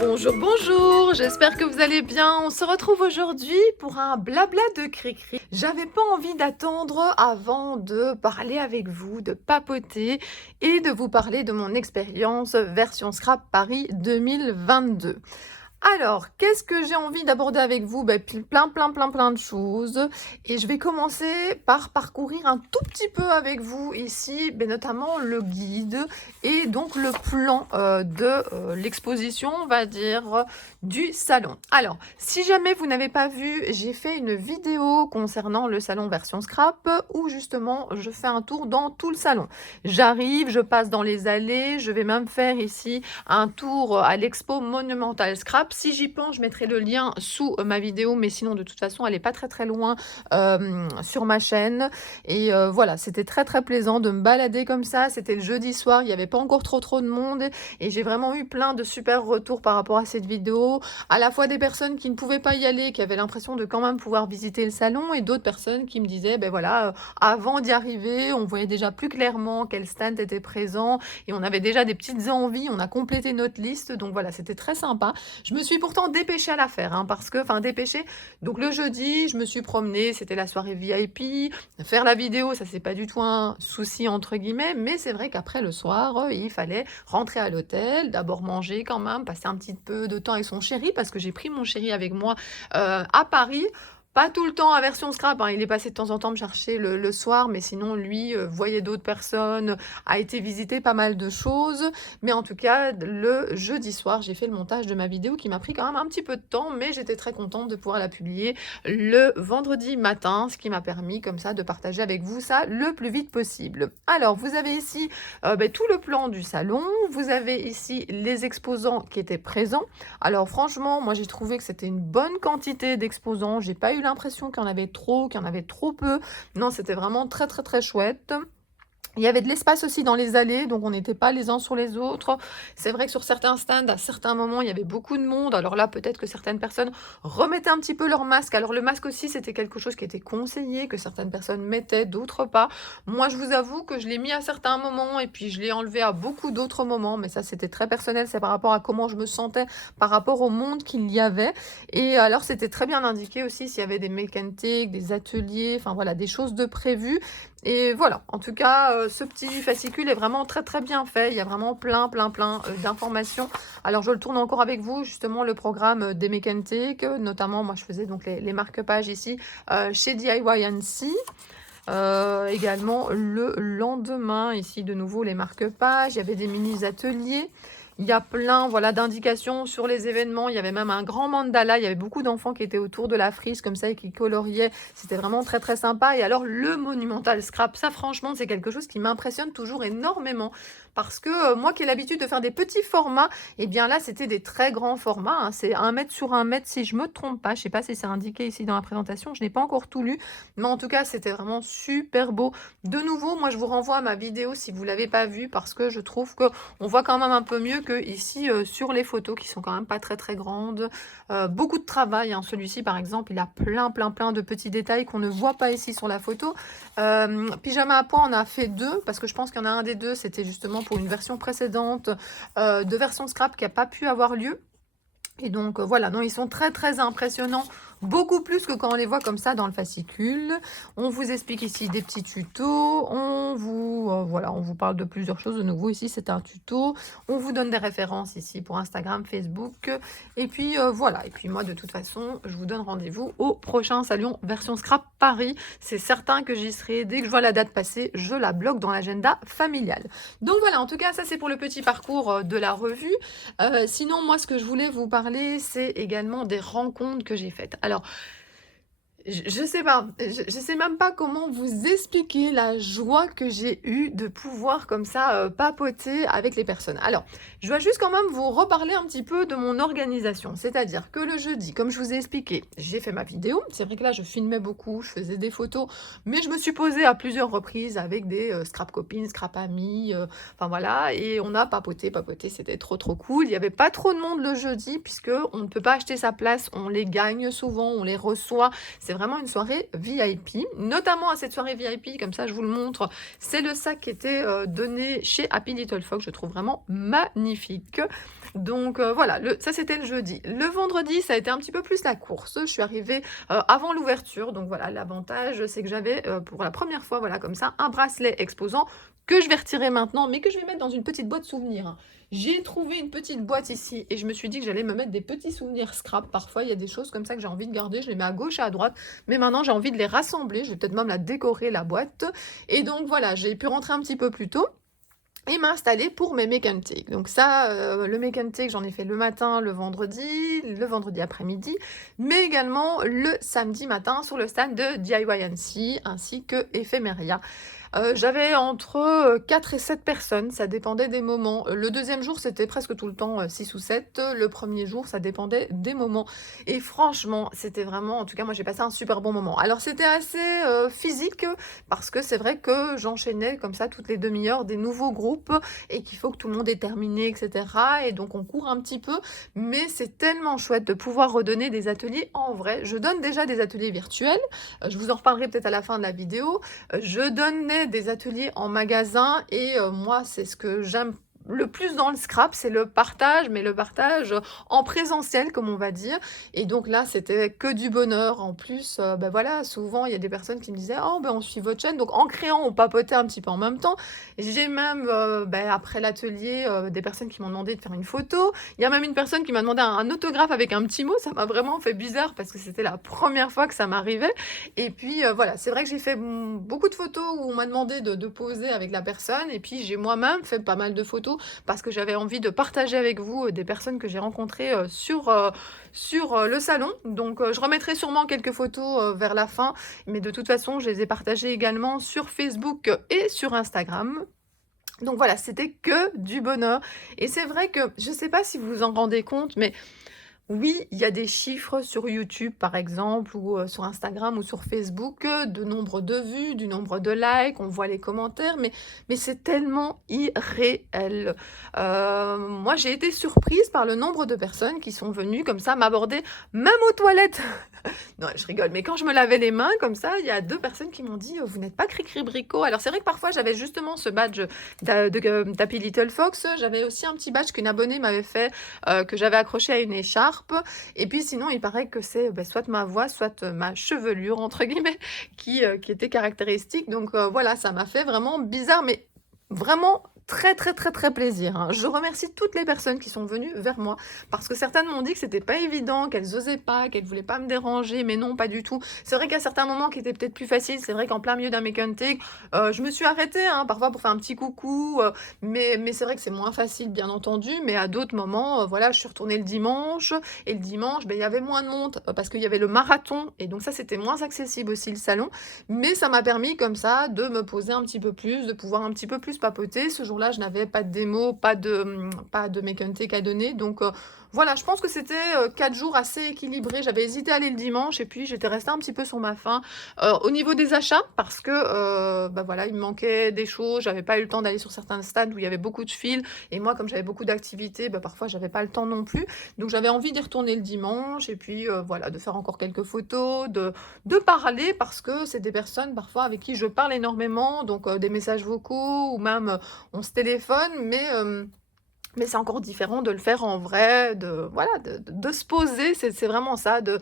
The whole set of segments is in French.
Bonjour, bonjour, j'espère que vous allez bien. On se retrouve aujourd'hui pour un blabla de cri-cri. J'avais pas envie d'attendre avant de parler avec vous, de papoter et de vous parler de mon expérience version Scrap Paris 2022. Alors, qu'est-ce que j'ai envie d'aborder avec vous? Plein de choses. Et je vais commencer par parcourir un tout petit peu avec vous ici, notamment le guide et donc le plan de l'exposition, on va dire, du salon. Alors, si jamais vous n'avez pas vu, j'ai fait une vidéo concernant le salon version scrap où justement je fais un tour dans tout le salon. J'arrive, je passe dans les allées, je vais même faire ici un tour à l'expo Monumental Scrap. Si j'y pense, je mettrai le lien sous ma vidéo, mais sinon de toute façon elle n'est pas très loin sur ma chaîne. Et voilà, c'était très plaisant de me balader comme ça. C'était le jeudi soir, il n'y avait pas encore trop de monde et j'ai vraiment eu plein de super retours par rapport à cette vidéo. À la fois des personnes qui ne pouvaient pas y aller, qui avaient l'impression de quand même pouvoir visiter le salon, et d'autres personnes qui me disaient avant d'y arriver, on voyait déjà plus clairement quel stand était présent et on avait déjà des petites envies, on a complété notre liste, donc voilà, c'était très sympa. Je me suis pourtant dépêchée à la faire, dépêchée. Donc le jeudi, je me suis promenée, c'était la soirée VIP. Faire la vidéo, ça c'est pas du tout un souci entre guillemets, mais c'est vrai qu'après le soir, il fallait rentrer à l'hôtel, d'abord manger quand même, passer un petit peu de temps avec son chéri, parce que j'ai pris mon chéri avec moi à Paris. Pas tout le temps à version scrap, il est passé de temps en temps me chercher le soir, mais sinon lui voyait d'autres personnes, a été visiter pas mal de choses. Mais en tout cas, le jeudi soir, j'ai fait le montage de ma vidéo qui m'a pris quand même un petit peu de temps, mais j'étais très contente de pouvoir la publier le vendredi matin, ce qui m'a permis comme ça de partager avec vous ça le plus vite possible. Alors, vous avez ici tout le plan du salon, vous avez ici les exposants qui étaient présents. Alors franchement, moi j'ai trouvé que c'était une bonne quantité d'exposants, j'ai pas eu l'impression qu'il y en avait trop, qu'il y en avait trop peu. Non, c'était vraiment très chouette. Il y avait de l'espace aussi dans les allées, donc on n'était pas les uns sur les autres. C'est vrai que sur certains stands, à certains moments, il y avait beaucoup de monde. Alors là, peut-être que certaines personnes remettaient un petit peu leur masque. Alors le masque aussi, c'était quelque chose qui était conseillé, que certaines personnes mettaient, d'autres pas. Moi, je vous avoue que je l'ai mis à certains moments et puis je l'ai enlevé à beaucoup d'autres moments. Mais ça, c'était très personnel. C'est par rapport à comment je me sentais, par rapport au monde qu'il y avait. Et alors, c'était très bien indiqué aussi s'il y avait des mécaniques, des ateliers, enfin voilà, des choses de prévues. Et voilà, en tout cas, ce petit fascicule est vraiment très bien fait. Il y a vraiment plein d'informations. Alors, je le tourne encore avec vous, justement, le programme des mécaniques. Notamment, moi, je faisais donc les marque-pages ici chez DIY&C. Également, le lendemain, ici, de nouveau, les marque-pages. Il y avait des mini-ateliers. Il y a plein d'indications sur les événements. Il y avait même un grand mandala. Il y avait beaucoup d'enfants qui étaient autour de la frise comme ça et qui coloriaient. C'était vraiment très sympa. Et alors, le Monumental Scrap, ça franchement, c'est quelque chose qui m'impressionne toujours énormément. Parce que moi qui ai l'habitude de faire des petits formats, et bien là, c'était des très grands formats. C'est 1 mètre sur 1 mètre, si je me trompe pas. Je sais pas si c'est indiqué ici dans la présentation. Je n'ai pas encore tout lu. Mais en tout cas, c'était vraiment super beau. De nouveau, moi, je vous renvoie à ma vidéo si vous l'avez pas vue, parce que je trouve que on voit quand même un peu mieux que ici sur les photos qui sont quand même pas très grandes. Beaucoup de travail, celui-ci par exemple, il a plein de petits détails qu'on ne voit pas ici sur la photo. Pyjama à point, on a fait 2 parce que je pense qu'il y en a un des 2, c'était justement pour une version précédente de version scrap qui n'a pas pu avoir lieu. Et donc voilà, non, ils sont très impressionnants, beaucoup plus que quand on les voit comme ça dans le fascicule. On vous explique ici des petits tutos, on vous parle de plusieurs choses. De nouveau ici c'est un tuto, on vous donne des références ici pour Instagram, Facebook, et puis voilà. Et puis moi de toute façon je vous donne rendez-vous au prochain salon version scrap Paris. C'est certain que j'y serai, dès que je vois la date passer, je la bloque dans l'agenda familial. Donc voilà, en tout cas ça c'est pour le petit parcours de la revue. Sinon moi ce que je voulais vous parler, c'est également des rencontres que j'ai faites. Alors, je sais pas, je sais même pas comment vous expliquer la joie que j'ai eue de pouvoir comme ça papoter avec les personnes. Alors, je dois juste quand même vous reparler un petit peu de mon organisation. C'est-à-dire que le jeudi, comme je vous ai expliqué, j'ai fait ma vidéo. C'est vrai que là, je filmais beaucoup, je faisais des photos, mais je me suis posée à plusieurs reprises avec des scrap copines, scrap amies, enfin voilà, et on a papoté, c'était trop cool. Il n'y avait pas trop de monde le jeudi, puisque on ne peut pas acheter sa place, on les gagne souvent, on les reçoit. C'est vraiment une soirée VIP, notamment à cette soirée VIP, comme ça je vous le montre, c'est le sac qui était donné chez Happy Little Fox, je trouve vraiment magnifique. Donc voilà, ça c'était le jeudi. Le vendredi, ça a été un petit peu plus la course. Je suis arrivée, avant l'ouverture, donc voilà, l'avantage, c'est que j'avais, pour la première fois, voilà, comme ça, un bracelet exposant que je vais retirer maintenant, mais que je vais mettre dans une petite boîte souvenir, hein. J'ai trouvé une petite boîte ici et je me suis dit que j'allais me mettre des petits souvenirs scrap. Parfois, il y a des choses comme ça que j'ai envie de garder, je les mets à gauche et à droite, mais maintenant j'ai envie de les rassembler. Je vais peut-être même la décorer, la boîte, et donc voilà, j'ai pu rentrer un petit peu plus tôt et m'installer pour mes make and take. Donc ça, le make and take, j'en ai fait le matin, le vendredi après-midi, mais également le samedi matin sur le stand de DIY ainsi que Ephemeria. J'avais entre, 4 et 7 personnes, ça dépendait des moments. Le deuxième jour, c'était presque tout le temps, 6 ou 7. Le premier jour, ça dépendait des moments et franchement, c'était vraiment en tout cas, moi, j'ai passé un super bon moment. Alors c'était assez, physique parce que c'est vrai que j'enchaînais comme ça toutes les demi-heures des nouveaux groupes et qu'il faut que tout le monde ait terminé et cetera et donc on court un petit peu, mais c'est tellement chouette de pouvoir redonner des ateliers en vrai. Je donne déjà des ateliers virtuels, je vous en reparlerai peut-être à la fin de la vidéo. Je donnais des ateliers en magasin et moi, c'est ce que j'aime le plus dans le scrap, c'est le partage, mais le partage en présentiel, comme on va dire. Et donc là, c'était que du bonheur. En plus, bah voilà, souvent, il y a des personnes qui me disaient: «Oh, ben, on suit votre chaîne». Donc en créant, on papotait un petit peu en même temps. J'ai même, après l'atelier, des personnes qui m'ont demandé de faire une photo. Il y a même une personne qui m'a demandé un autographe avec un petit mot. Ça m'a vraiment fait bizarre parce que c'était la première fois que ça m'arrivait. Et puis voilà, c'est vrai que j'ai fait beaucoup de photos où on m'a demandé de poser avec la personne. Et puis j'ai moi-même fait pas mal de photos parce que j'avais envie de partager avec vous des personnes que j'ai rencontrées sur le salon. Donc je remettrai sûrement quelques photos vers la fin, mais de toute façon, je les ai partagées également sur Facebook et sur Instagram. Donc voilà, c'était que du bonheur. Et c'est vrai que je ne sais pas si vous vous en rendez compte, mais oui, il y a des chiffres sur YouTube, par exemple, ou sur Instagram ou sur Facebook, de nombre de vues, du nombre de likes, on voit les commentaires, mais c'est tellement irréel. Moi, j'ai été surprise par le nombre de personnes qui sont venues comme ça m'aborder, même aux toilettes. Non, je rigole, mais quand je me lavais les mains comme ça, il y a 2 personnes qui m'ont dit: «Vous n'êtes pas Cricri Bricot?» Alors c'est vrai que parfois j'avais justement ce badge d'Happy Little Fox, j'avais aussi un petit badge qu'une abonnée m'avait fait, que j'avais accroché à une écharpe et puis sinon il paraît que c'est, soit ma voix, soit, ma «chevelure» entre guillemets qui était caractéristique donc voilà, ça m'a fait vraiment bizarre mais vraiment très, très, très, très plaisir, hein. Je remercie toutes les personnes qui sont venues vers moi parce que certaines m'ont dit que c'était pas évident, qu'elles osaient pas, qu'elles voulaient pas me déranger, mais non, pas du tout. C'est vrai qu'à certains moments qui étaient peut-être plus faciles, c'est vrai qu'en plein milieu d'un make and take, je me suis arrêtée, hein, parfois pour faire un petit coucou, mais c'est vrai que c'est moins facile, bien entendu, mais à d'autres moments, voilà, je suis retournée le dimanche et le dimanche, il y avait moins de monde, parce qu'il y avait le marathon et donc ça, c'était moins accessible aussi le salon, mais ça m'a permis comme ça de me poser un petit peu plus, de pouvoir un petit peu plus papoter. Ce jour-là, je n'avais pas de démo, pas de make and take à donner. Donc voilà, je pense que c'était 4 jours assez équilibrés. J'avais hésité à aller le dimanche et puis j'étais restée un petit peu sur ma faim. Au niveau des achats, parce que voilà, il me manquait des choses. J'avais pas eu le temps d'aller sur certains stades où il y avait beaucoup de fils. Et moi, comme j'avais beaucoup d'activités, parfois j'avais pas le temps non plus. Donc j'avais envie d'y retourner le dimanche et puis voilà, de faire encore quelques photos, de parler parce que c'est des personnes parfois avec qui je parle énormément, donc des messages vocaux ou même on se téléphone, mais c'est encore différent de le faire en vrai, de voilà, de se poser, c'est vraiment ça, de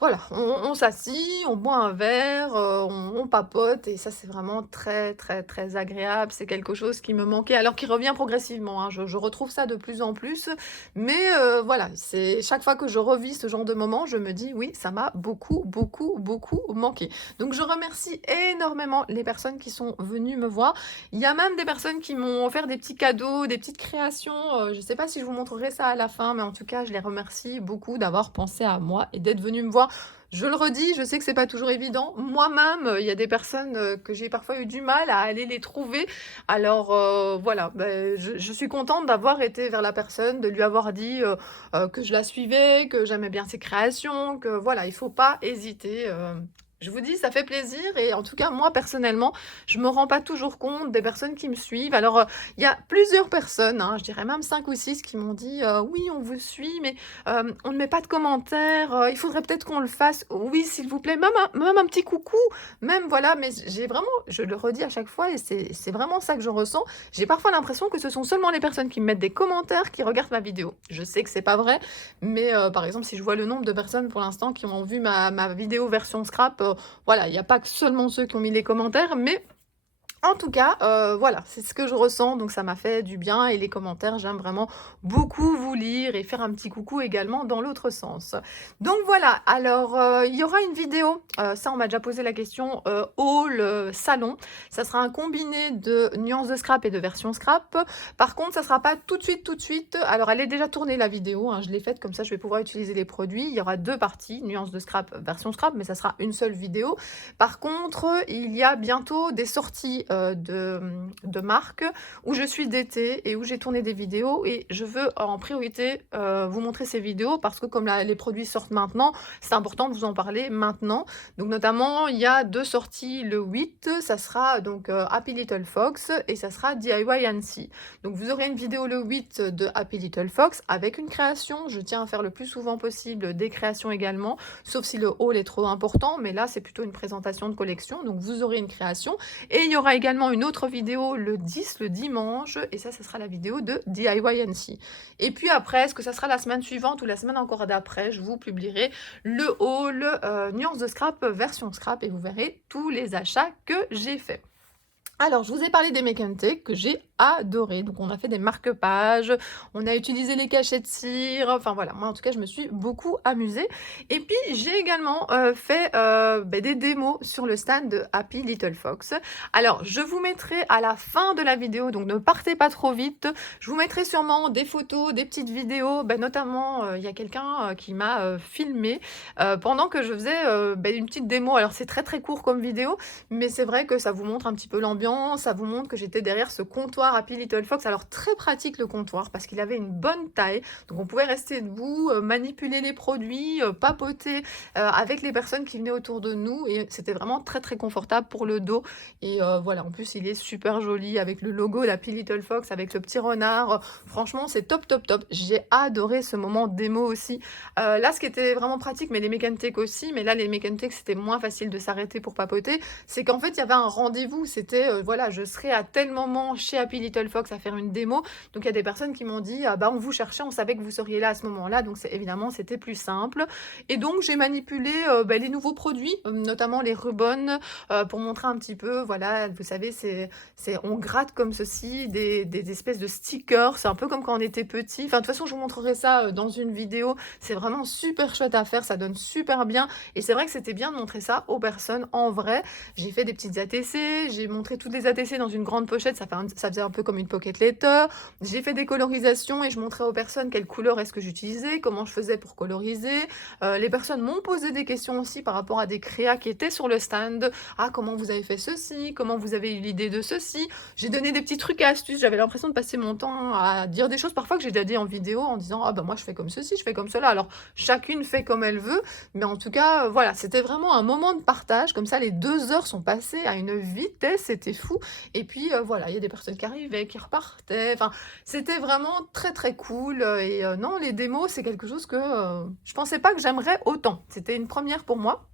voilà, on s'assit, on boit un verre, on papote et ça, c'est vraiment très, très, très agréable. C'est quelque chose qui me manquait, alors qui revient progressivement, hein. Je retrouve ça de plus en plus, mais voilà, c'est chaque fois que je revis ce genre de moment, je me dis: «Oui, ça m'a beaucoup, beaucoup, beaucoup manqué». Donc je remercie énormément les personnes qui sont venues me voir. Il y a même des personnes qui m'ont offert des petits cadeaux, des petites créations, je ne sais pas si je vous montrerai ça à la fin, mais en tout cas, je les remercie beaucoup d'avoir pensé à moi et d'être venus me voir. Je le redis, je sais que c'est pas toujours évident. Moi-même, il y a des personnes, que j'ai parfois eu du mal à aller les trouver. Alors, voilà, je suis contente d'avoir été vers la personne, de lui avoir dit, que je la suivais, que j'aimais bien ses créations, que voilà, il faut pas hésiter, Je vous dis, ça fait plaisir et en tout cas, moi, personnellement, je me rends pas toujours compte des personnes qui me suivent. Alors, il y a plusieurs personnes, hein, je dirais même 5 ou 6 qui m'ont dit: «Oui, on vous suit, mais on ne met pas de commentaires, il faudrait peut-être qu'on le fasse». Oui, s'il vous plaît, même un petit coucou, même voilà, mais j'ai vraiment je le redis à chaque fois et c'est vraiment ça que je ressens. J'ai parfois l'impression que ce sont seulement les personnes qui me mettent des commentaires qui regardent ma vidéo. Je sais que c'est pas vrai, mais par exemple, si je vois le nombre de personnes pour l'instant qui ont vu ma vidéo version scrap, voilà, il y a pas que seulement ceux qui ont mis les commentaires, mais en tout cas, voilà, c'est ce que je ressens, donc ça m'a fait du bien et les commentaires, j'aime vraiment beaucoup vous lire et faire un petit coucou également dans l'autre sens. Donc voilà, alors, il y aura une vidéo, ça on m'a déjà posé la question, haul, salon. Ça sera un combiné de nuances de scrap et de version scrap. Par contre, ça sera pas tout de suite, tout de suite. Alors elle est déjà tournée la vidéo, hein, je l'ai faite comme ça je vais pouvoir utiliser les produits. Il y aura 2 parties, nuances de scrap, version scrap, mais ça sera une seule vidéo. Par contre, il y a bientôt des sorties, de marques où je suis d'été et où j'ai tourné des vidéos et je veux en priorité, vous montrer ces vidéos parce que comme les produits sortent maintenant, c'est important de vous en parler maintenant. Donc notamment, il y a 2 sorties le 8, ça sera donc, Happy Little Fox et ça sera DIY Annecy. Donc vous aurez une vidéo le 8 de Happy Little Fox avec une création. Je tiens à faire le plus souvent possible des créations également, sauf si le haul est trop important, mais là, c'est plutôt une présentation de collection, donc vous aurez une création. Et il y aura également une autre vidéo le 10, le dimanche, et ça sera la vidéo de DIY Annecy. Et puis après, est-ce que ça sera la semaine suivante ou la semaine encore d'après, je vous publierai le haul nuance de scrap version scrap et vous verrez tous les achats que j'ai faits. Alors, je vous ai parlé des Make and Take que j'ai adoré. Donc, on a fait des marque-pages, on a utilisé les cachets de cire. Enfin, voilà. Moi, en tout cas, je me suis beaucoup amusée. Et puis, j'ai également fait des démos sur le stand de Happy Little Fox. Alors, je vous mettrai à la fin de la vidéo, donc ne partez pas trop vite. Je vous mettrai sûrement des photos, des petites vidéos. Notamment, il y a quelqu'un qui m'a filmé pendant que je faisais une petite démo. Alors, c'est très, très court comme vidéo, mais c'est vrai que ça vous montre un petit peu l'ambiance. Ça vous montre que j'étais derrière ce comptoir Happy Little Fox. Alors très pratique le comptoir parce qu'il avait une bonne taille. Donc on pouvait rester debout, manipuler les produits, papoter avec les personnes qui venaient autour de nous. Et c'était vraiment très très confortable pour le dos. Et voilà, en plus il est super joli avec le logo d'Happy Little Fox, avec le petit renard. Franchement c'est top top top. J'ai adoré ce moment démo aussi. Là ce qui était vraiment pratique, mais les Make and Take aussi, mais là les Make and Take c'était moins facile de s'arrêter pour papoter, c'est qu'en fait il y avait un rendez-vous. C'était voilà, je serai à tel moment chez Happy Little Fox à faire une démo. Donc il y a des personnes qui m'ont dit: «Ah bah, on vous cherchait, on savait que vous seriez là à ce moment-là», donc évidemment, c'était plus simple. Et donc j'ai manipulé, les nouveaux produits, notamment les Rubon, pour montrer un petit peu, voilà, vous savez, on gratte comme ceci des espèces de stickers, c'est un peu comme quand on était petit. Enfin, de toute façon, je vous montrerai ça, dans une vidéo. C'est vraiment super chouette à faire, ça donne super bien et c'est vrai que c'était bien de montrer ça aux personnes en vrai. J'ai fait des petites ATC, j'ai montré toutes les ATC dans une grande pochette, ça faisait un peu comme une pocket letter. J'ai fait des colorisations et je montrais aux personnes quelle couleur est-ce que j'utilisais, comment je faisais pour coloriser. Les personnes m'ont posé des questions aussi par rapport à des créas qui étaient sur le stand. Ah, comment vous avez fait ceci? Comment vous avez eu l'idée de ceci? J'ai donné des petits trucs et astuces. J'avais l'impression de passer mon temps à dire des choses parfois que j'ai déjà dit en vidéo en disant: ah bah moi je fais comme ceci, je fais comme cela. Alors chacune fait comme elle veut, mais en tout cas voilà, c'était vraiment un moment de partage. Comme ça, les 2 heures sont passées à une vitesse, c'était fou. Et puis voilà, il y a des personnes qui arrivaient, qui repartaient. Enfin, c'était vraiment très très cool. Et non, les démos, c'est quelque chose que je pensais pas que j'aimerais autant. C'était une première pour moi.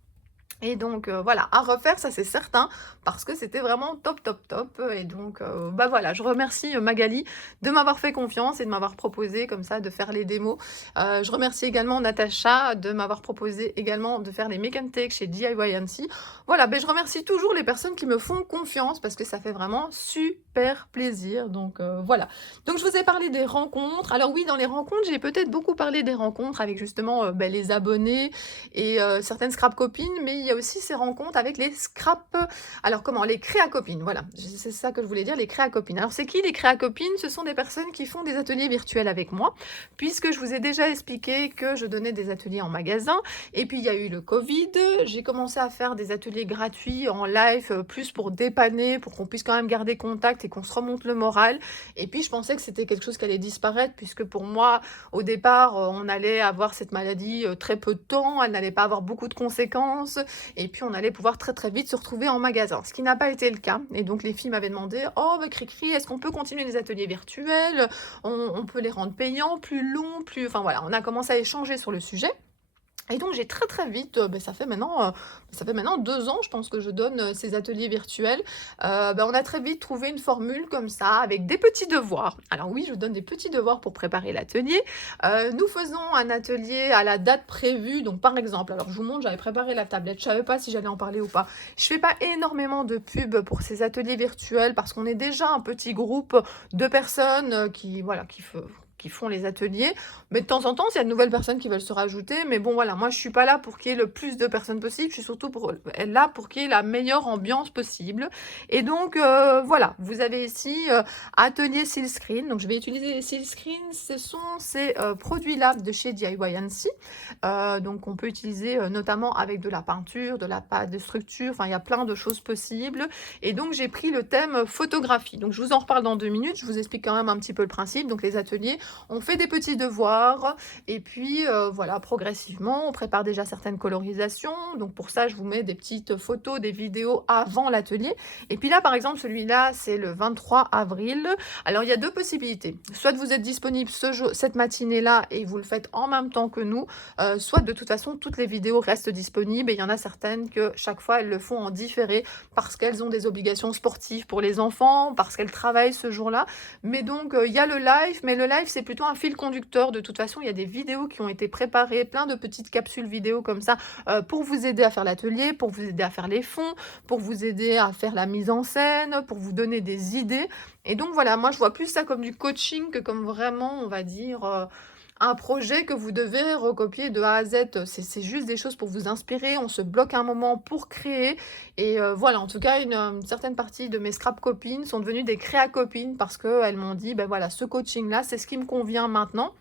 Et donc voilà, à refaire, ça c'est certain, parce que c'était vraiment top, top, top. Et donc voilà, je remercie Magali de m'avoir fait confiance et de m'avoir proposé comme ça de faire les démos. Je remercie également Natacha de m'avoir proposé également de faire les Make and Take chez DIY Annecy. Voilà, je remercie toujours les personnes qui me font confiance parce que ça fait vraiment super plaisir. Donc voilà. Donc je vous ai parlé des rencontres. Alors oui, dans les rencontres, j'ai peut-être beaucoup parlé des rencontres avec justement les abonnés et certaines scrap copines, mais il y a aussi ces rencontres avec les scrap, alors comment? Les créa-copines, voilà, c'est ça que je voulais dire, les créa-copines. Alors c'est qui les créa-copines? Ce sont des personnes qui font des ateliers virtuels avec moi, puisque je vous ai déjà expliqué que je donnais des ateliers en magasin, et puis il y a eu le Covid, j'ai commencé à faire des ateliers gratuits en live, plus pour dépanner, pour qu'on puisse quand même garder contact et qu'on se remonte le moral, et puis je pensais que c'était quelque chose qui allait disparaître, puisque pour moi, au départ, on allait avoir cette maladie très peu de temps, elle n'allait pas avoir beaucoup de conséquences, et puis on allait pouvoir très très vite se retrouver en magasin, ce qui n'a pas été le cas. Et donc les filles m'avaient demandé: «Oh bah Cricri, est-ce qu'on peut continuer les ateliers virtuels? On peut les rendre payants, plus longs, plus...» Enfin voilà, on a commencé à échanger sur le sujet. Et donc j'ai très très vite, ça fait maintenant 2 ans je pense que je donne, ces ateliers virtuels. On a très vite trouvé une formule comme ça avec des petits devoirs. Alors oui, je donne des petits devoirs pour préparer l'atelier. Nous faisons un atelier à la date prévue, donc par exemple, alors je vous montre, j'avais préparé la tablette, je savais pas si j'allais en parler ou pas. Je fais pas énormément de pub pour ces ateliers virtuels parce qu'on est déjà un petit groupe de personnes, qui font les ateliers. Mais de temps en temps, s'il y a de nouvelles personnes qui veulent se rajouter, mais bon voilà, moi je suis pas là pour qu'il y ait le plus de personnes possible, je suis surtout là pour qu'il y ait la meilleure ambiance possible. Et donc voilà, vous avez ici atelier Silkscreen. Donc je vais utiliser Silkscreen, ce sont ces produits-là de chez DIY Annecy. Donc on peut utiliser notamment avec de la peinture, de la pâte de structure, enfin il y a plein de choses possibles. Et donc j'ai pris le thème photographie. Donc je vous en reparle dans 2 minutes, je vous explique quand même un petit peu le principe. Donc les ateliers, on fait des petits devoirs et puis voilà, progressivement, on prépare déjà certaines colorisations. Donc pour ça, je vous mets des petites photos, des vidéos avant l'atelier. Et puis là, par exemple, celui-là, c'est le 23 avril. Alors il y a 2 possibilités. Soit vous êtes disponible cette matinée-là et vous le faites en même temps que nous, soit de toute façon, toutes les vidéos restent disponibles et il y en a certaines que chaque fois, elles le font en différé parce qu'elles ont des obligations sportives pour les enfants, parce qu'elles travaillent ce jour-là. Mais donc, il y a le live, mais le live, c'est plutôt un fil conducteur. De toute façon, il y a des vidéos qui ont été préparées, plein de petites capsules vidéo comme ça, pour vous aider à faire l'atelier, pour vous aider à faire les fonds, pour vous aider à faire la mise en scène, pour vous donner des idées. Et donc voilà, moi je vois plus ça comme du coaching que comme vraiment, on va dire, un projet que vous devez recopier de A à Z. C'est juste des choses pour vous inspirer, on se bloque un moment pour créer. Et voilà, en tout cas, une certaine partie de mes scrap copines sont devenues des créa copines parce qu'elles m'ont dit, ben voilà, ce coaching-là, c'est ce qui me convient maintenant.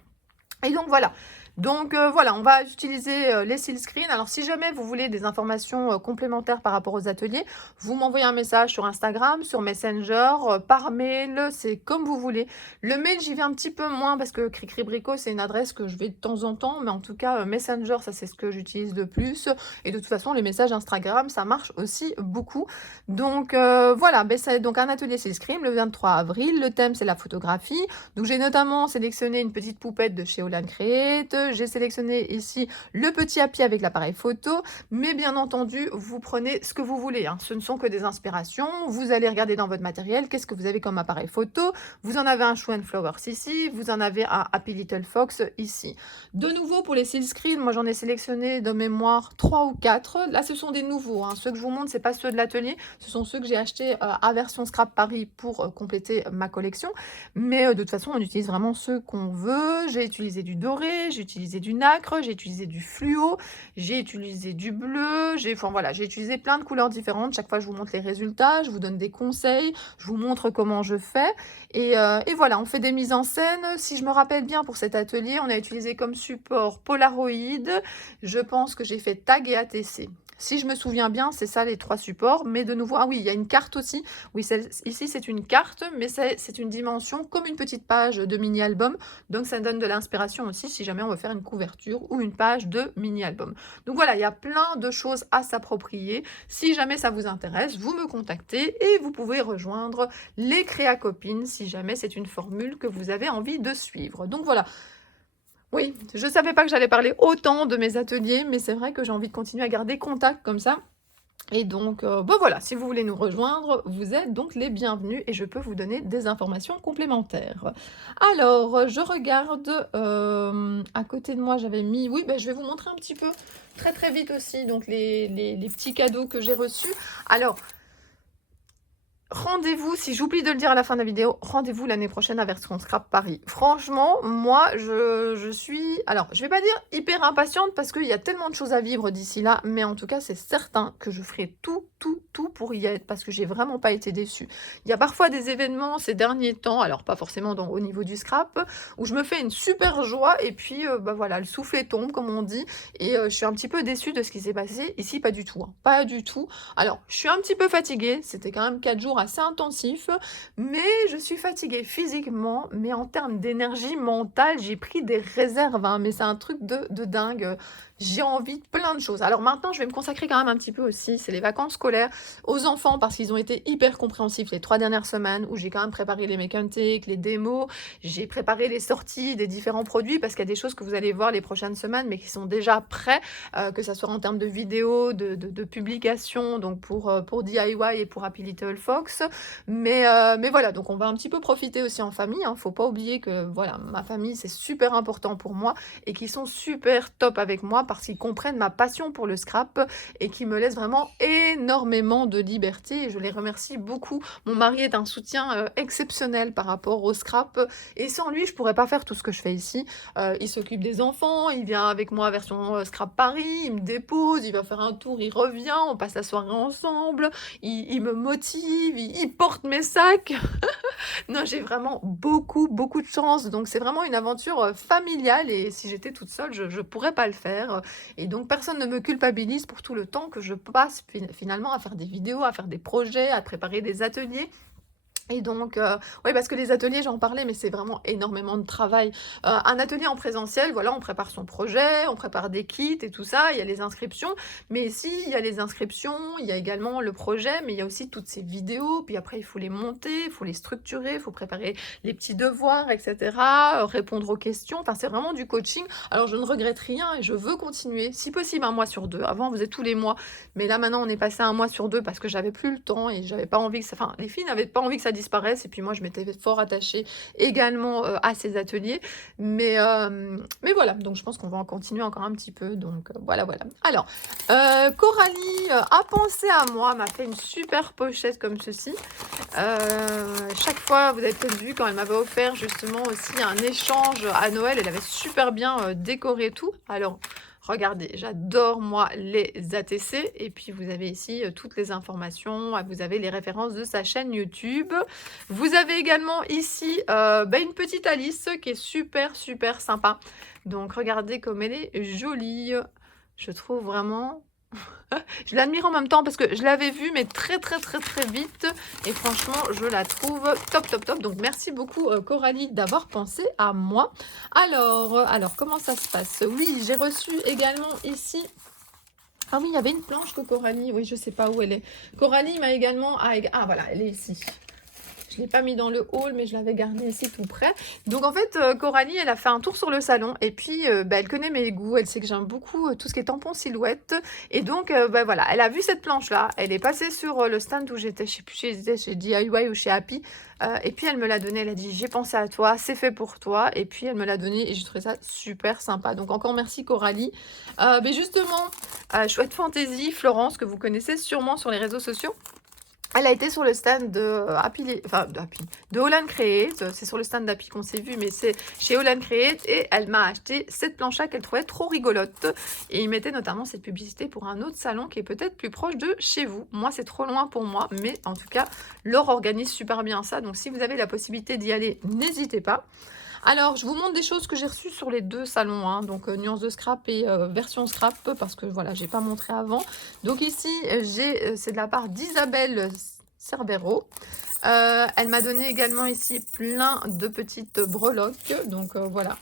Et donc voilà. Donc voilà, on va utiliser les Silkscreen. Alors si jamais vous voulez des informations complémentaires par rapport aux ateliers, vous m'envoyez un message sur Instagram, sur Messenger, par mail, c'est comme vous voulez. Le mail, j'y vais un petit peu moins parce que Cricri Brico, c'est une adresse que je vais de temps en temps, mais en tout cas Messenger, ça c'est ce que j'utilise de plus. Et de toute façon, les messages Instagram, ça marche aussi beaucoup. Donc voilà, c'est donc un atelier Silkscreen le 23 avril. Le thème, c'est la photographie. Donc j'ai notamment sélectionné une petite poupette de chez Olan Create. J'ai sélectionné ici le petit à pied avec l'appareil photo, mais bien entendu, vous prenez ce que vous voulez, hein. Ce ne sont que des inspirations. Vous allez regarder dans votre matériel, qu'est-ce que vous avez comme appareil photo. Vous en avez un Shoe and Flowers ici, vous en avez un Happy Little Fox ici. De nouveau, pour les Silkscreen, moi j'en ai sélectionné de mémoire 3 ou 4. Là, ce sont des nouveaux, hein. Ceux que je vous montre, c'est pas ceux de l'atelier, ce sont ceux que j'ai achetés à version Scrap Paris pour compléter ma collection. Mais de toute façon, on utilise vraiment ceux qu'on veut. J'ai utilisé du doré, j'ai utilisé du nacre, j'ai utilisé du fluo, j'ai utilisé du bleu, j'ai utilisé plein de couleurs différentes. Chaque fois, je vous montre les résultats, je vous donne des conseils, je vous montre comment je fais. Et voilà, on fait des mises en scène. Si je me rappelle bien, pour cet atelier, on a utilisé comme support Polaroid. Je pense que j'ai fait Tag et ATC. Si je me souviens bien, c'est ça les 3 supports. Mais de nouveau, ah oui, il y a une carte aussi. Oui, ici, c'est une carte, mais c'est une dimension comme une petite page de mini-album. Donc, ça donne de l'inspiration aussi si jamais on veut faire une couverture ou une page de mini-album. Donc voilà, il y a plein de choses à s'approprier. Si jamais ça vous intéresse, vous me contactez et vous pouvez rejoindre les Créa Copines si jamais c'est une formule que vous avez envie de suivre. Donc voilà. Oui, je ne savais pas que j'allais parler autant de mes ateliers, mais c'est vrai que j'ai envie de continuer à garder contact comme ça. Et donc, voilà, si vous voulez nous rejoindre, vous êtes donc les bienvenus et je peux vous donner des informations complémentaires. Alors, je regarde, à côté de moi, j'avais mis... Oui, je vais vous montrer un petit peu très très vite aussi donc les petits cadeaux que j'ai reçus. Alors... Rendez-vous, si j'oublie de le dire à la fin de la vidéo, rendez-vous l'année prochaine à Version Scrap Paris. Franchement, moi, je suis... Alors, je vais pas dire hyper impatiente parce qu'il y a tellement de choses à vivre d'ici là, mais en tout cas, c'est certain que je ferai tout pour y être parce que j'ai vraiment pas été déçue. Il y a parfois des événements ces derniers temps, alors pas forcément au niveau du scrap, où je me fais une super joie et puis, voilà, le soufflet tombe, comme on dit, et je suis un petit peu déçue de ce qui s'est passé. Ici, pas du tout, hein, pas du tout. Alors, je suis un petit peu fatiguée, c'était quand même 4 jours assez intensif, mais je suis fatiguée physiquement, mais en termes d'énergie mentale, j'ai pris des réserves, hein, mais c'est un truc de dingue. J'ai envie de plein de choses. Alors maintenant, je vais me consacrer quand même un petit peu aussi, c'est les vacances scolaires, aux enfants parce qu'ils ont été hyper compréhensifs les 3 dernières semaines où j'ai quand même préparé les make and take, les démos, j'ai préparé les sorties des différents produits parce qu'il y a des choses que vous allez voir les prochaines semaines mais qui sont déjà prêts, que ça soit en termes de vidéos, de publications, donc pour DIY et pour Happy Little Fox. Mais voilà, donc on va un petit peu profiter aussi en famille, hein. Faut pas oublier que voilà, ma famille, c'est super important pour moi et qui sont super top avec moi parce qu'ils comprennent ma passion pour le scrap et qui me laissent vraiment énormément de liberté et je les remercie beaucoup. Mon mari est un soutien exceptionnel par rapport au scrap et sans lui, je pourrais pas faire tout ce que je fais ici. Il s'occupe des enfants, il vient avec moi version Scrap Paris, il me dépose, il va faire un tour, il revient, on passe la soirée ensemble, il me motive, il porte mes sacs. Non, j'ai vraiment beaucoup, beaucoup de chance. Donc, c'est vraiment une aventure familiale et si j'étais toute seule, je ne pourrais pas le faire. Et donc, personne ne me culpabilise pour tout le temps que je passe finalement à faire des vidéos, à faire des projets, à préparer des ateliers. Et donc, ouais, parce que les ateliers, j'en parlais, mais c'est vraiment énormément de travail. Un atelier en présentiel, voilà, on prépare son projet, on prépare des kits et tout ça, il y a les inscriptions. Mais ici, il y a les inscriptions, il y a également le projet, mais il y a aussi toutes ces vidéos. Puis après, il faut les monter, il faut les structurer, il faut préparer les petits devoirs, etc., répondre aux questions. Enfin, c'est vraiment du coaching. Alors, je ne regrette rien et je veux continuer, si possible, 1 mois sur 2. Avant, on faisait tous les mois, mais là, maintenant, on est passé à 1 mois sur 2 parce que j'avais plus le temps et j'avais pas envie que ça... Enfin, les filles n'avaient pas envie que ça disparaisse et puis moi je m'étais fort attachée également à ces ateliers mais voilà, donc je pense qu'on va en continuer encore un petit peu, donc voilà. Alors Coralie a pensé à moi, m'a fait une super pochette comme ceci. Chaque fois, vous avez peut-être vu quand elle m'avait offert justement aussi un échange à Noël, elle avait super bien décoré tout. Alors regardez, j'adore moi les ATC et puis vous avez ici toutes les informations, vous avez les références de sa chaîne YouTube. Vous avez également ici une petite Alice qui est super super sympa. Donc regardez comme elle est jolie, je trouve vraiment... Je l'admire en même temps parce que je l'avais vue mais très vite et franchement je la trouve top. Donc merci beaucoup Coralie d'avoir pensé à moi. Alors comment ça se passe? Oui, j'ai reçu également ici... Ah oui, il y avait une planche que Coralie... Oui, je sais pas où elle est. Coralie m'a également... Ah voilà, elle est ici. Je ne l'ai pas mis dans le hall, mais je l'avais gardé ici tout près. Donc en fait, Coralie, elle a fait un tour sur le salon. Et puis, elle connaît mes goûts. Elle sait que j'aime beaucoup tout ce qui est tampon silhouette. Et donc, voilà, elle a vu cette planche-là. Elle est passée sur le stand où j'étais. Je ne sais plus si j'étais chez DIY ou chez Happy. Et puis, elle me l'a donné. Elle a dit, j'ai pensé à toi, c'est fait pour toi. Et puis, elle me l'a donné. Et j'ai trouvé ça super sympa. Donc encore merci Coralie. Mais justement, Chouette Fantaisie, Florence, que vous connaissez sûrement sur les réseaux sociaux. Elle a été sur le stand de de Holland Create. C'est sur le stand d'Happy qu'on s'est vu, mais c'est chez Holland Create. Et elle m'a acheté cette planche-là qu'elle trouvait trop rigolote. Et il mettait notamment cette publicité pour un autre salon qui est peut-être plus proche de chez vous. Moi, c'est trop loin pour moi, mais en tout cas, Laure organise super bien ça. Donc, si vous avez la possibilité d'y aller, n'hésitez pas. Alors, je vous montre des choses que j'ai reçues sur les 2 salons, hein, donc nuance de scrap et version scrap, parce que voilà, j'ai pas montré avant. Donc ici, c'est de la part d'Isabelle Cerbero. Elle m'a donné également ici plein de petites breloques, donc voilà.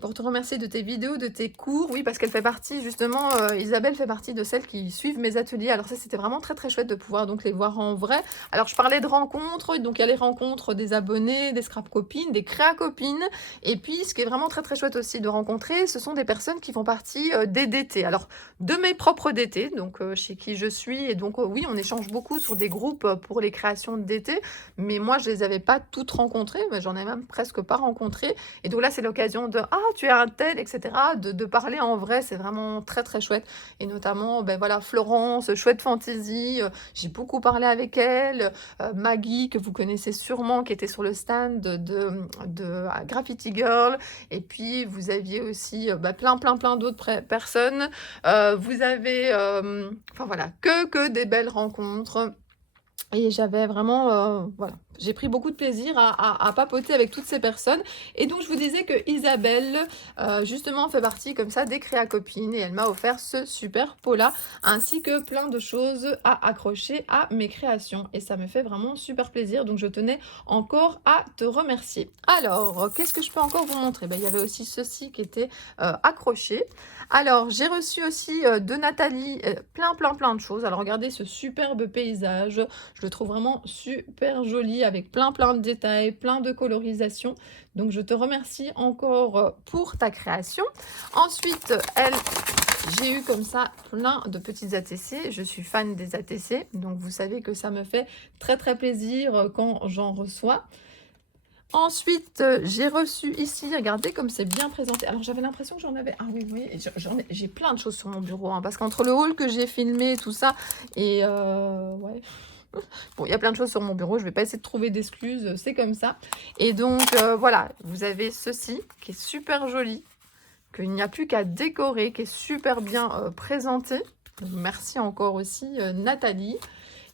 Pour te remercier de tes vidéos, de tes cours. Oui, parce qu'elle fait partie, justement, Isabelle fait partie de celles qui suivent mes ateliers. Alors ça, c'était vraiment très chouette de pouvoir donc les voir en vrai. Alors, je parlais de rencontres, donc il y a les rencontres des abonnés, des scrap copines, des créa copines. Et puis, ce qui est vraiment très chouette aussi de rencontrer, ce sont des personnes qui font partie des DT. Alors, de mes propres DT, donc chez qui je suis. Et donc, oui, on échange beaucoup sur des groupes pour les créations de DT. Mais moi, je les avais pas toutes rencontrées, mais j'en ai même presque pas rencontré. Et donc là, c'est l'occasion de... Ah, tu es un tel, etc. De parler en vrai, c'est vraiment très chouette. Et notamment, voilà, Florence, Chouette Fantaisie, j'ai beaucoup parlé avec elle. Maggie, que vous connaissez sûrement, qui était sur le stand de Graffiti Girl. Et puis, vous aviez aussi plein d'autres personnes. Vous avez, enfin voilà, que des belles rencontres. Et j'avais vraiment, voilà, J'ai pris beaucoup de plaisir à papoter avec toutes ces personnes et donc je vous disais que Isabelle, justement fait partie comme ça des créa copines et elle m'a offert ce super pot-là, ainsi que plein de choses à accrocher à mes créations et ça me fait vraiment super plaisir, donc je tenais encore à te remercier. Alors, qu'est-ce que je peux encore vous montrer? Ben, il y avait aussi ceci qui était, accroché. Alors, j'ai reçu aussi, de Nathalie, plein de choses. Alors regardez ce superbe paysage, je le trouve vraiment super joli avec plein de détails, plein de colorisation. Donc je te remercie encore pour ta création. Ensuite, j'ai eu comme ça plein de petites ATC. Je suis fan des ATC, donc vous savez que ça me fait très plaisir quand j'en reçois. Ensuite, j'ai reçu ici, regardez comme c'est bien présenté. Alors j'avais l'impression que j'en avais, ah oui, oui, j'ai plein de choses sur mon bureau, hein, parce qu'entre le haul que j'ai filmé, tout ça, et ouais, bon, il y a plein de choses sur mon bureau, je vais pas essayer de trouver d'excuses, c'est comme ça. Et donc, voilà, vous avez ceci, qui est super joli, qu'il n'y a plus qu'à décorer, qui est super bien présenté. Donc, merci encore aussi, Nathalie.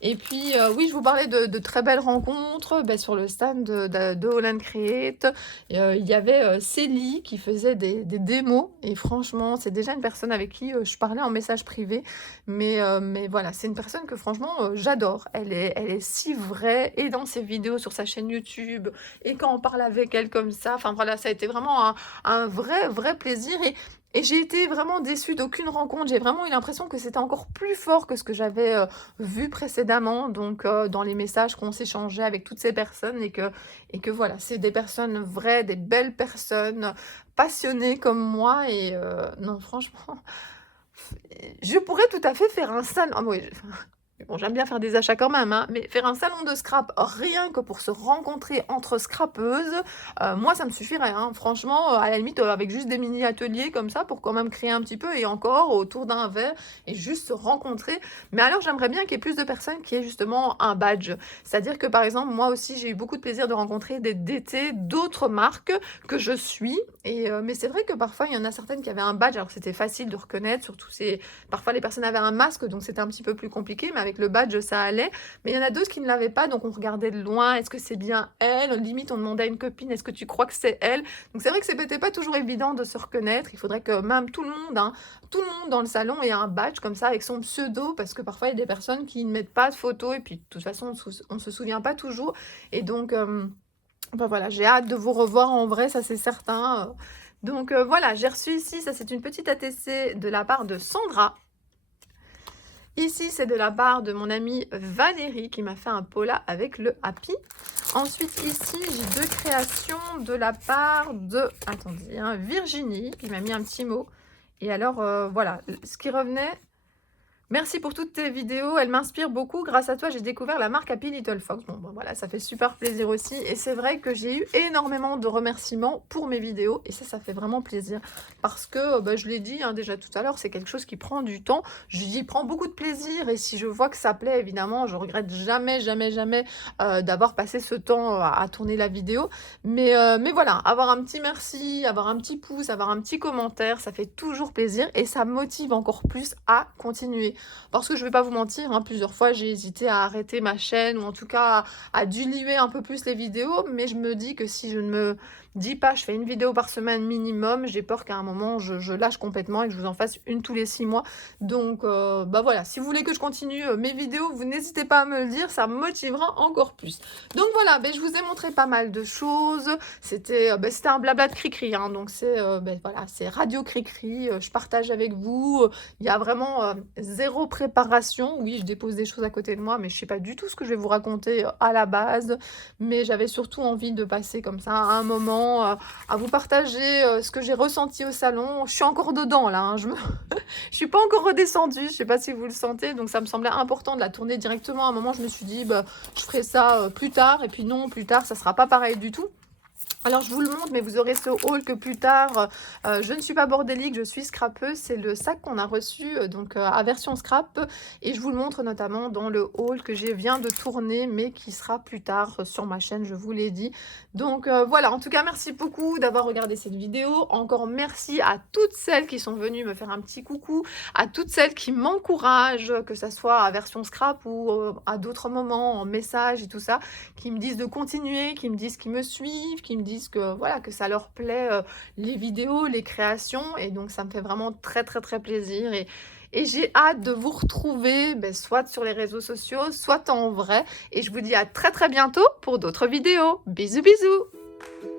Et puis, oui, je vous parlais de très belles rencontres sur le stand de Holland Create. Il y avait Célie qui faisait des démos. Et franchement, c'est déjà une personne avec qui je parlais en message privé. Mais voilà, c'est une personne que franchement, j'adore. Elle est si vraie, et dans ses vidéos sur sa chaîne YouTube, et quand on parle avec elle comme ça. Enfin voilà, ça a été vraiment un vrai plaisir. Et j'ai été vraiment déçue d'aucune rencontre. J'ai vraiment eu l'impression que c'était encore plus fort que ce que j'avais vu précédemment. Donc, dans les messages qu'on s'échangeait avec toutes ces personnes. Et que voilà, c'est des personnes vraies, des belles personnes, passionnées comme moi. Et non, franchement, je pourrais tout à fait faire un salon. Ah, oui, bon, j'aime bien faire des achats quand même, hein, mais faire un salon de scrap rien que pour se rencontrer entre scrapeuses, moi ça me suffirait, hein. Franchement, à la limite, avec juste des mini ateliers comme ça pour quand même créer un petit peu, et encore autour d'un verre et juste se rencontrer. Mais alors j'aimerais bien qu'il y ait plus de personnes qui aient justement un badge. C'est-à-dire que par exemple, moi aussi j'ai eu beaucoup de plaisir de rencontrer des DT d'autres marques que je suis. Mais c'est vrai que parfois il y en a certaines qui avaient un badge, alors c'était facile de reconnaître, surtout parfois les personnes avaient un masque, donc c'était un petit peu plus compliqué, mais avec le badge ça allait. Mais il y en a d'autres qui ne l'avaient pas, donc on regardait de loin, est-ce que c'est bien elle? Limite on demandait à une copine, est-ce que tu crois que c'est elle? Donc c'est vrai que c'était pas toujours évident de se reconnaître. Il faudrait que même tout le monde, hein, tout le monde dans le salon ait un badge comme ça avec son pseudo, parce que parfois il y a des personnes qui ne mettent pas de photos, et puis de toute façon on se souvient pas toujours. Et donc voilà, j'ai hâte de vous revoir en vrai, ça c'est certain. Donc voilà, j'ai reçu ici, ça c'est une petite ATC de la part de Sandra. Ici, c'est de la part de mon amie Valérie qui m'a fait un pot là avec le Happy. Ensuite, ici, j'ai deux créations de la part de, attendez, hein, Virginie qui m'a mis un petit mot. Et alors, voilà, ce qui revenait... Merci pour toutes tes vidéos, elles m'inspirent beaucoup. Grâce à toi, j'ai découvert la marque Happy Little Fox. Bon, voilà, ça fait super plaisir aussi. Et c'est vrai que j'ai eu énormément de remerciements pour mes vidéos. Et ça fait vraiment plaisir. Parce que, je l'ai dit déjà tout à l'heure, c'est quelque chose qui prend du temps. J'y prends beaucoup de plaisir. Et si je vois que ça plaît, évidemment, je regrette jamais d'avoir passé ce temps à tourner la vidéo. Mais voilà, avoir un petit merci, avoir un petit pouce, avoir un petit commentaire, ça fait toujours plaisir. Et ça motive encore plus à continuer. Parce que je vais pas vous mentir, hein, plusieurs fois j'ai hésité à arrêter ma chaîne, ou en tout cas à diluer un peu plus les vidéos, mais je me dis que si je ne me dis pas je fais une vidéo par semaine minimum, j'ai peur qu'à un moment je lâche complètement et que je vous en fasse une tous les 6 mois. Donc voilà, si vous voulez que je continue mes vidéos, vous n'hésitez pas à me le dire, ça me motivera encore plus. Donc voilà, je vous ai montré pas mal de choses. C'était un blabla de cri-cri, hein, donc c'est voilà, c'est radio cri-cri, je partage avec vous. Il y a vraiment zéro préparation. Oui, je dépose des choses à côté de moi, mais je sais pas du tout ce que je vais vous raconter à la base. Mais j'avais surtout envie de passer comme ça un moment à vous partager ce que j'ai ressenti au salon. Je suis encore dedans là, hein, je suis pas encore redescendue, je sais pas si vous le sentez, donc ça me semblait important de la tourner directement. À un moment, je me suis dit, je ferai ça plus tard, et puis non, plus tard, ça sera pas pareil du tout. Alors je vous le montre, mais vous aurez ce haul que plus tard. Je ne suis pas bordélique, je suis scrapeuse. C'est le sac qu'on a reçu donc à version scrap et je vous le montre notamment dans le haul que je viens de tourner, mais qui sera plus tard sur ma chaîne, je vous l'ai dit. Donc voilà, en tout cas merci beaucoup d'avoir regardé cette vidéo. Encore merci à toutes celles qui sont venues me faire un petit coucou, à toutes celles qui m'encouragent, que ça soit à version scrap ou à d'autres moments en message et tout ça, qui me disent de continuer, qui me disent qu'ils me suivent, qui me disent que voilà, que ça leur plaît, les vidéos, les créations, et donc ça me fait vraiment très, très, très plaisir et j'ai hâte de vous retrouver, beh, soit sur les réseaux sociaux, soit en vrai, et je vous dis à très, très bientôt pour d'autres vidéos. Bisous, bisous!